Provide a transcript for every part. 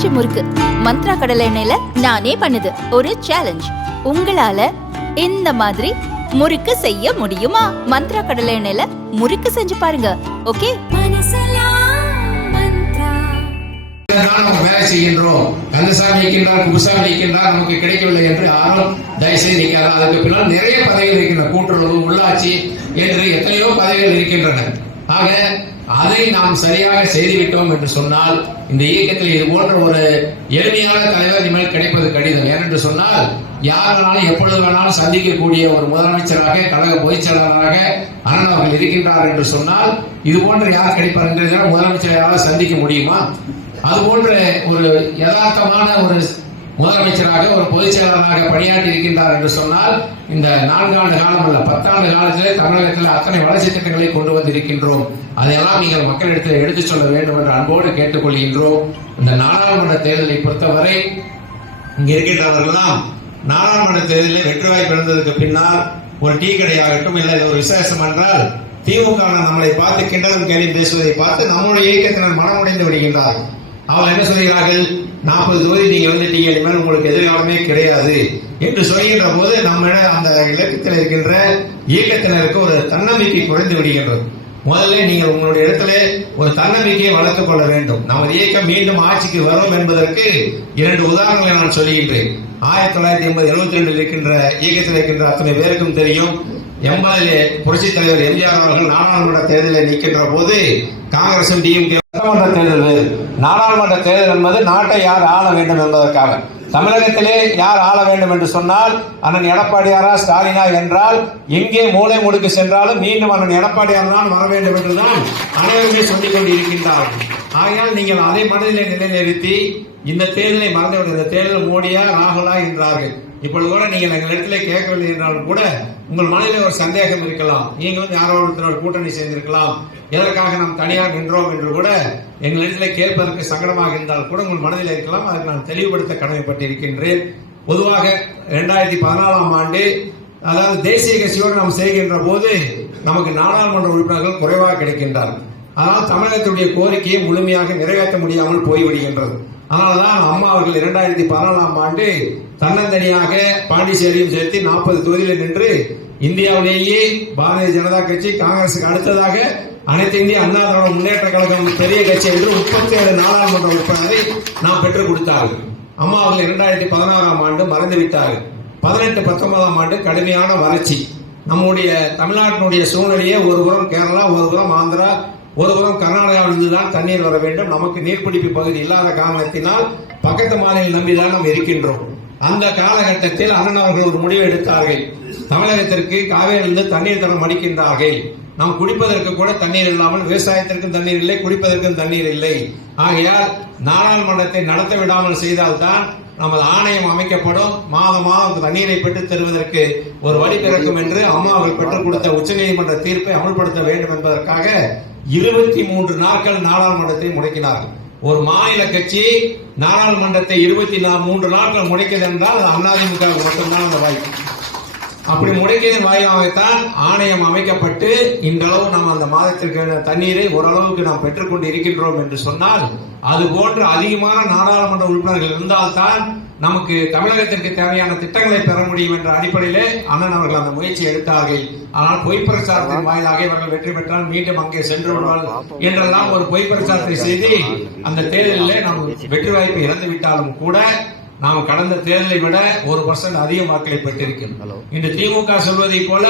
பஞ்சு முறுக்கு. மந்த்ரா கடலை எண்ணெயில நானே பண்ணுது. ஒரு சேலஞ்ச் உங்களால இந்த மாதிரி முறுக்கு செய்ய முடியுமா? மந்த்ரா கடலை எண்ணெயில முறுக்கு செஞ்சு பாருங்க. ஓகே? வேலை செய்கின்றோம். கந்தசாமி இருக்கின்றார் குப்புசாமி இருக்கின்றார் நமக்கு கிடைக்கவில்லை என்று யாரும் தயவுசெய்து நிற்காது அதுக்கு பின்னால் நிறைய பதவிகள் இருக்கின்றன. கூட்டுறவு உள்ளாட்சி என்று எத்தனையோ பதவிகள் இருக்கின்றன. ஆக அதை நாம் சரியாக செய்துவிட்டோம் என்று சொன்னால் இந்த இயக்கத்தில் இது போன்ற ஒரு எளிமையான தலைவர் இனிமேல் கிடைப்பது கடிதம் ஏனென்று சொன்னால் யார் வேணாலும் எப்பொழுது வேணாலும் சந்திக்கக்கூடிய ஒரு முதலமைச்சராக கழக பொதுச் செயலாளராக அண்ணன் அவர்கள் இருக்கின்றார் என்று சொன்னால் இது போன்ற யார் கிடைப்பார் என்று முதலமைச்சர் யாராவது சந்திக்க முடியுமா? அது போன்ற ஒரு யதார்த்தமான ஒரு முதலமைச்சராக ஒரு பொதுச் செயலாளராக பணியாற்றி இருக்கின்றார் என்று சொன்னால் இந்த நான்காண்டு காலம் அல்ல பத்தாண்டு காலத்திலே தமிழகத்தில் அத்தனை வளர்ச்சி திட்டங்களை கொண்டு வந்திருக்கின்றோம். அதையெல்லாம் நீங்கள் மக்களிடத்தில் எடுத்துச் சொல்ல வேண்டும் என்று அன்போடு கேட்டுக்கொள்கின்றோம். இந்த நாடாளுமன்ற தேர்தலை பொறுத்தவரை இங்கே இருக்கின்றவர்கள்லாம் நாடாளுமன்ற தேர்தலில் வெற்றி வாய்ப்பு இருந்ததுக்கு பின்னால் ஒரு டீ கடையாகட்டும் இல்லை ஒரு விசேஷம் என்றால் திமுக நம்மளை பார்த்து கிண்டலும் கேள்வி பேசுவதை பார்த்து நம்முடைய இயக்கத்தினர் மனமுடைந்து விடுகின்றார்கள். அவள் என்ன சொல்கிறார்கள்? நாற்பது தொகுதி நீங்க வந்துட்டீங்க இனிமேல் உங்களுக்கு எதிர்காலமே கிடையாது என்று சொல்கின்ற போது நம்ம அந்த இலக்கத்தில் இருக்கின்ற இயக்கத்தினருக்கு ஒரு தன்னம்பிக்கை குறைந்து விடுகின்றது. முதல்ல நீங்கள் உங்களுடைய இடத்துல ஒரு தன்னம்பிக்கையை வளர்த்துக் கொள்ள வேண்டும். நமது இயக்கம் மீண்டும் ஆட்சிக்கு வரும் என்பதற்கு இரண்டு உதாரணங்களை நான் சொல்லுகின்றேன் ஆயிரத்தி தொள்ளாயிரத்தி எண்பது எழுபத்தி ரெண்டில் இருக்கின்ற இயக்கத்தில் இருக்கின்ற அத்தனை பேருக்கும் தெரியும். எம்எல்ஏ புரட்சித் தலைவர் எம்ஜிஆர் அவர்கள் நாடாளுமன்ற தேர்தலில் நிற்கின்ற போது காங்கிரசும் டிஎம்கே சட்டமன்ற தேர்தல் நாடாளுமன்ற தேர்தல் என்பது நாட்டை யார் ஆள வேண்டும் என்பதற்காக. தமிழகத்திலே யார் ஆள வேண்டும் என்று சொன்னால் அண்ணன் எடப்பாடியாரா ஸ்டாலினா என்றால் எங்கே மூளை முடுக்கு சென்றாலும் மீண்டும் அண்ணன் எடப்பாடியார் தான் வர வேண்டும் என்றுதான் அனைவருமே சொல்லிக் கொண்டிருக்கின்றார்கள். ஆகையால் நீங்கள் அதை மனதிலே நிலைநிறுத்தி இந்த தேர்தலை மறந்துவிடும் இந்த தேர்தல் மோடியா ராகுலா என்றார்கள். இப்பொழுது கூட நீங்கள் எங்கள் இடத்துல கேட்கவில்லை என்றாலும் கூட உங்கள் மனதில் ஒரு சந்தேகம் இருக்கலாம். நீங்களும் யாரோ ஒருத்தர் கூட்டணி சேர்ந்திருக்கலாம். எதற்காக நாம் தனியாக நின்றோம் என்று கூட எங்கள் இடத்துல கேட்பதற்கு சங்கடமாக இருந்தால் கூட உங்கள் மனதில் இருக்கலாம். அதற்கு நான் தெளிவுபடுத்த கடமைப்பட்டிருக்கின்றேன். பொதுவாக இரண்டாயிரத்தி பதினாலாம் ஆண்டு அதாவது தேசிய கட்சியோடு நாம் செய்கின்ற போது நமக்கு நாடாளுமன்ற உறுப்பினர்கள் குறைவாக கிடைக்கின்றார்கள். ஆனால் தமிழகத்துடைய கோரிக்கையை முழுமையாக நிறைவேற்ற முடியாமல் போய்விடுகின்றது. அதனால்தான் அம்மா அவர்கள் இரண்டாயிரத்தி பதினாலாம் ஆண்டு தன்னந்தனியாக பாண்டிச்சேரியும் சேர்த்து நாற்பது தொகுதியில் நின்று இந்தியாவிலேயே பாரதிய ஜனதா கட்சி காங்கிரசுக்கு அடுத்ததாக அனைத்து இந்திய அண்ணா திராவிட முன்னேற்ற கழகம் பெரிய கட்சி என்று முப்பத்தி ஏழு நாடாளுமன்ற உறுப்பினரை நாம் பெற்றுக் கொடுத்தார்கள் அம்மா அவர்கள் இரண்டாயிரத்தி பதினாறாம் ஆண்டு மறந்துவிட்டார்கள் பதினெட்டு பத்தொன்பதாம் ஆண்டு கடுமையான வறட்சி. நம்முடைய தமிழ்நாட்டினுடைய சூழ்நிலையே ஒரு புறம் கேரளா ஒரு புறம் ஆந்திரா ஒரு புறம் கர்நாடகாவிலிருந்து தான் தண்ணீர் வர வேண்டும். நமக்கு நீர்பிடிப்பு பகுதி இல்லாத காரணத்தினால் பக்கத்து மாநிலம் நம்பிதான் நாம் இருக்கின்றோம். அந்த காலகட்டத்தில் அண்ணன் அவர்கள் ஒரு முடிவு எடுத்தார்கள். தமிழகத்திற்கு காவேரியிலிருந்து தண்ணீர் தரம் அடிக்கின்றார்கள் நாம் குடிப்பதற்கு கூட தண்ணீர் இல்லாமல் விவசாயத்திற்கும் தண்ணீர் இல்லை குடிப்பதற்கும் தண்ணீர் இல்லை. ஆகையால் நாடாளுமன்றத்தை நடத்த விடாமல் செய்தால்தான் நமது ஆணையம் அமைக்கப்படும். மாதம் மாதம் தண்ணீரை பெற்றுத் தருவதற்கு ஒரு வழி பிறக்கும் என்று அம்மா அவர்கள் பெற்றுக் கொடுத்த உச்சநீதிமன்ற தீர்ப்பை அமல்படுத்த வேண்டும் என்பதற்காக இருபத்தி மூன்று நாட்கள் நாடாளுமன்றத்தை முடக்கினார்கள். ஒரு மாநில கட்சி நாடாளுமன்றத்தை இருபத்தி மூன்று நாட்கள் முடைக்கிறது என்றால் அது அதிமுக மட்டும்தான் அந்த வாய்ப்பு. அப்படி முடக்கியதன் வாயிலாகத்தான் ஆணையம் அமைக்கப்பட்டு இன்றளவு நாம் அந்த மாதத்திற்கான தண்ணீரை ஓரளவுக்கு நாம் பெற்றுக்கொண்டு இருக்கின்றோம் என்று சொன்னால் அது போன்ற அதிகமான நாடாளுமன்ற உறுப்பினர்கள் இருந்தால்தான் நமக்கு தமிழகத்திற்கு தேவையான திட்டங்களை பெற முடியும் என்ற அடிப்படையிலே அண்ணன் அவர்கள் அந்த முயற்சி எடுத்தார்கள். ஆனால் பொய் பிரச்சாரத்தின் வாயிலாக இவர்கள் வெற்றி பெற்றால் மீண்டும் அங்கே சென்று விடுவார்கள் என்றெல்லாம் ஒரு பொய் பிரச்சாரத்தை செய்து அந்த தேர்தலிலே நாம் வெற்றி வாய்ப்பை இழந்து விட்டாலும் கூட நாம் கடந்த தேர்தலை விட ஒரு பர்சன்ட் அதிக வாக்களை பெற்றிருக்கிறோம். இன்று திமுக சொல்வதை போல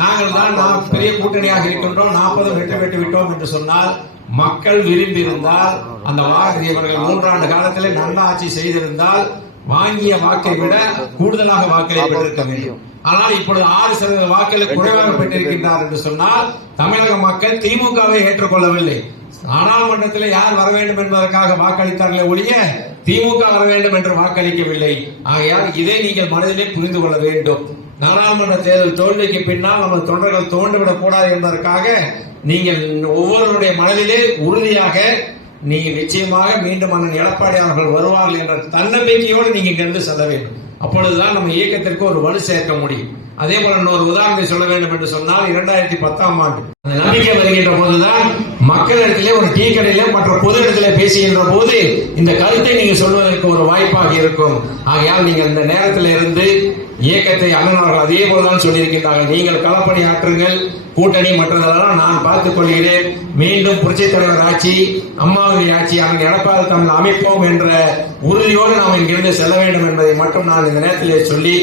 நாங்கள் தான் நாம் பெரிய கூட்டணியாக இருக்கின்றோம். நாற்பது வெற்றி பெற்று விட்டோம் என்று சொன்னால் மக்கள் விரும்பி இருந்தால் அந்த வாக்கு இவர்கள் மூன்றாண்டு காலத்திலே நல்ல ஆட்சி செய்திருந்தால் வாங்கிய வாக்கை விட கூடுதலாக வாக்களை பெற்றிருக்க வேண்டும். ஆனால் இப்பொழுது ஆறு சதவீத வாக்களை குறைவாக பெற்றிருக்கின்றார் என்று சொன்னால் தமிழக மக்கள் திமுகவை ஏற்றுக்கொள்ளவில்லை. நாடாளுமன்றத்தில் யார் வர வேண்டும் என்பதற்காக வாக்களித்தார்களே ஒழிய திமுக வர வேண்டும் என்று வாக்களிக்கவில்லை. ஆகையால் இதை நீங்கள் மனதிலே புரிந்து கொள்ள வேண்டும். நாடாளுமன்ற தேர்தல் தோல்விக்கு பின்னால் நமது தொண்டர்கள் தோண்டுவிடக் கூடாது என்பதற்காக நீங்கள் ஒவ்வொருவருடைய மனதிலே உறுதியாக நீங்க நிச்சயமாக மீண்டும் அண்ணன் எடப்பாடி அவர்கள் வருவார்கள் என்ற தன்னம்பிக்கையோடு நீங்க இங்கிருந்து செல்ல வேண்டும். அப்பொழுதுதான் நம்ம இயக்கத்திற்கு ஒரு வலு சேர்க்க முடியும். அதே போல இன்னொரு உதாரணத்தை சொல்ல வேண்டும் என்று சொன்னால் இரண்டாயிரத்தி பத்தாம் ஆண்டு. நம்பிக்கை வருகின்ற போதுதான் மக்களிடத்திலே ஒரு டீ கடையில மற்ற பொது இடத்துல பேசுகின்ற போது இந்த கருத்தை நீங்க சொல்வதற்கு ஒரு வாய்ப்பாக இருக்கும். ஆகையால் நீங்கள் இந்த நேரத்தில் இருந்து இயக்கத்தை அண்ணன் அவர்கள் அதே போலதான் சொல்லியிருக்கின்றார்கள். நீங்கள் களப்பணி ஆற்றுங்கள் கூட்டணி மற்றதெல்லாம் நான் பார்த்துக் கொள்கிறேன். மீண்டும் புரட்சித் தலைவர் ஆட்சி அம்மாவுடைய ஆட்சி அங்கே எடப்பாடி தமிழ் அமைப்போம் என்ற உறுதியோடு நாம் இங்கிருந்து செல்ல வேண்டும் என்பதை மட்டும் நான் இந்த நேரத்திலே சொல்லி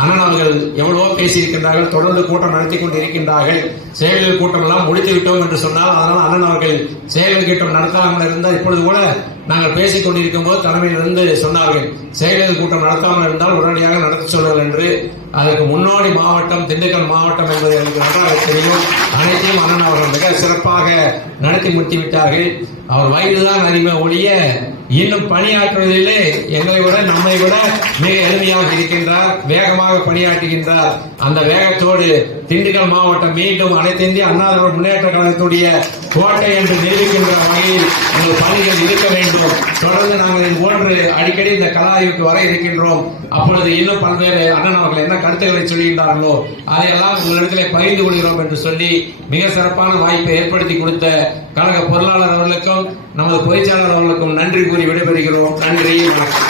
அண்ணன் அவர்கள் எவ்வளவோ பேசியிருக்கின்றார்கள் தொடர்ந்து கூட்டம் நடத்தி கொண்டு இருக்கின்றார்கள் செயல்கள் கூட்டம் எல்லாம் முடித்து விட்டோம் என்று சொன்னால் அதனால் அண்ணன் அவர்கள் செயல்கள் கூட்டம் நடத்தாமல் இருந்தால் இப்பொழுது கூட நாங்கள் பேசிக் கொண்டிருக்கும் போது தலைமையிலிருந்து சொன்னார்கள் செயல்கள் கூட்டம் நடத்தாமல் இருந்தால் உடனடியாக நடத்தி சொல்லுங்கள் என்று. அதற்கு முன்னோடி மாவட்டம் திண்டுக்கல் மாவட்டம் என்பது எனக்கு நன்றாக தெரியும். அனைத்தையும் அண்ணன் அவர்கள் மிக சிறப்பாக நடத்தி முடித்து விட்டார்கள் அவர் வயதுதான் அறிமை ஒழிய இன்னும் பணியாற்றுவதிலே எங்களை விட நம்மை விட மிக எளிமையாக இருக்கின்றார் வேகமாக பணியாற்றுகின்றார். அந்த வேகத்தோடு திண்டுக்கல் மாவட்டம் மீண்டும் அனைத்து இந்திய அண்ணா முன்னேற்ற கழகத்துடைய கோட்டை என்று நிரூபிக்கின்ற வகையில் உங்கள் பணிகள் இருக்க வேண்டும். தொடர்ந்து நாங்கள் இது போன்று அடிக்கடி இந்த கலாய்வுக்கு வர இருக்கின்றோம். அப்பொழுது இன்னும் பல்வேறு அண்ணன் அவர்கள் என்ன கருத்துக்களை சொல்கின்றார்களோ அதையெல்லாம் உங்களிடத்தில் பகிர்ந்து கொள்கிறோம் என்று சொல்லி மிக சிறப்பான வாய்ப்பை ஏற்படுத்தி கொடுத்த கழக பொருளாளர் அவர்களுக்கும் நமது பொதுச்செயலாளர் அவர்களுக்கும் நன்றி கூறி விடைபெறுகிறோம். நன்றி வணக்கம்.